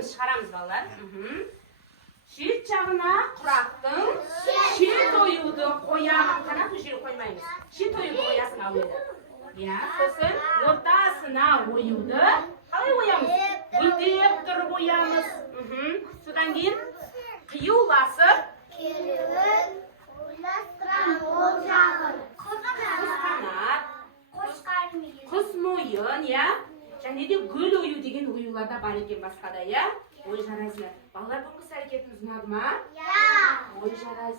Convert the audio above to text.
ойымыз шығарамыз балалар. Шет жағына құрақтың шет оюды қоямыз. Қана бұл жері қоймаймыз. Шет оюды қоясың әуелі. Иә, сосын ортасына оюды қалай оямыз? Бүлтеп тұрып оямыз. Содан кейін қиюласып құс мойын, иә? Және де гүл ою деген оюларда бар екен басқада, иә? Ой, жарайсың. Балалар, бүгінгі іс-әрекетіміз ұнады ма? Ой, жарайсың.